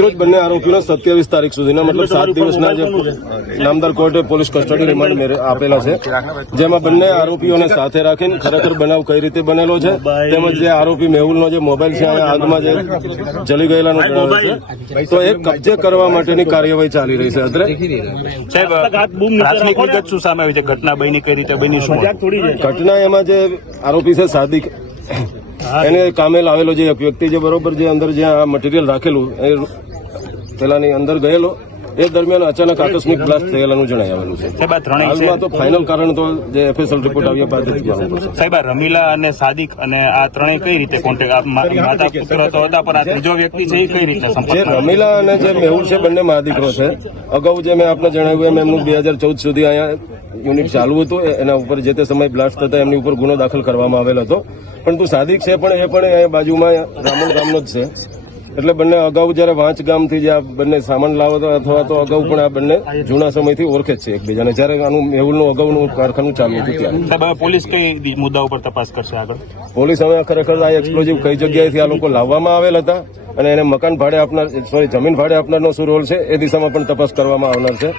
રોજ બંને આરોપીઓને 27 તારીખ સુધીના મતલબ 7 દિવસના જે નામદાર કોર્ટે પોલીસ કસ્ટડી રિમાન્ડ આપેલા છે, જેમાં બંને આરોપીઓને સાથે રાખીને ખરેખર બનાવ કઈ રીતે બનેલો છે તેમજ જે આરોપી મેહુલનો જે મોબાઈલ છે આગમાં જે જલી ગયેલાનું જણાવે છે, તો એ કબજે કરવા માટેની કાર્યવાહી ચાલી રહી છે. પ્રાથમિક વિગત શું સામે આવી છે? ઘટના બની કઈ રીતે બની? શું ઘટના એમાં જે આરોપી છે સાદિક, એને કામે લાવેલો જે એક વ્યક્તિ જે બરોબર જે અંદર જ્યાં આ મટીરિયલ રાખેલું એ પેલાની અંદર ગયેલો, એ દરમિયાન અચાનક આકસ્મિક બ્લાસ્ટ થયેલાનું જણાઈ આવેલું છે. હાલમાં તો ફાઇનલ કારણ તો જે એફએસએલ રિપોર્ટ આવ્યા બાદ જ જાણવું પડશે. સાહેબ, રમીલા અને સાદિક અને આ ત્રણેય કઈ રીતે કોન્ટેક્ટ? માતા પુત્ર તો હતા, પણ આ ત્રીજો વ્યક્તિ છે એ કઈ રીતે સંપર્ક? જે રમીલા અને જે મેહુલ છે બંને મહાદીકરો છે. અગાઉ જે મેં આપને જણાવ્યું એમ એમનું 2014 સુધી અહીંયા યુનિટ ચાલુ હતું, એના ઉપર જે તે સમય બ્લાસ્ટ થતા એમની ઉપર ગુનો દાખલ કરવામાં આવેલો હતો. પરંતુ સાદિક છે પણ એ પણ અહીંયા બાજુમાં રામણ ગામનો જ છે. એટલે બંને અગાઉ જયારે વાંચ ગામથી જે આ બંને સામાન લાવતા અથવા તો અગાઉ પણ આ બંને જૂના સમયથી ઓળખે જ છે એકબીજાને, જયારે આનું મેહુલનું અગાઉનું કારખાનું ચાલુ હતું ત્યારે. પોલીસ કઈ મુદ્દા ઉપર તપાસ કરશે આગળ? પોલીસ હવે ખરેખર આ એક્સપ્લોઝિવ કઈ જગ્યાએથી આ લોકો લાવવામાં આવેલ હતા અને એને મકાન ભાડે આપનાર જમીન ભાડે આપનારનો શું રોલ છે એ દિશામાં પણ તપાસ કરવામાં આવનાર છે.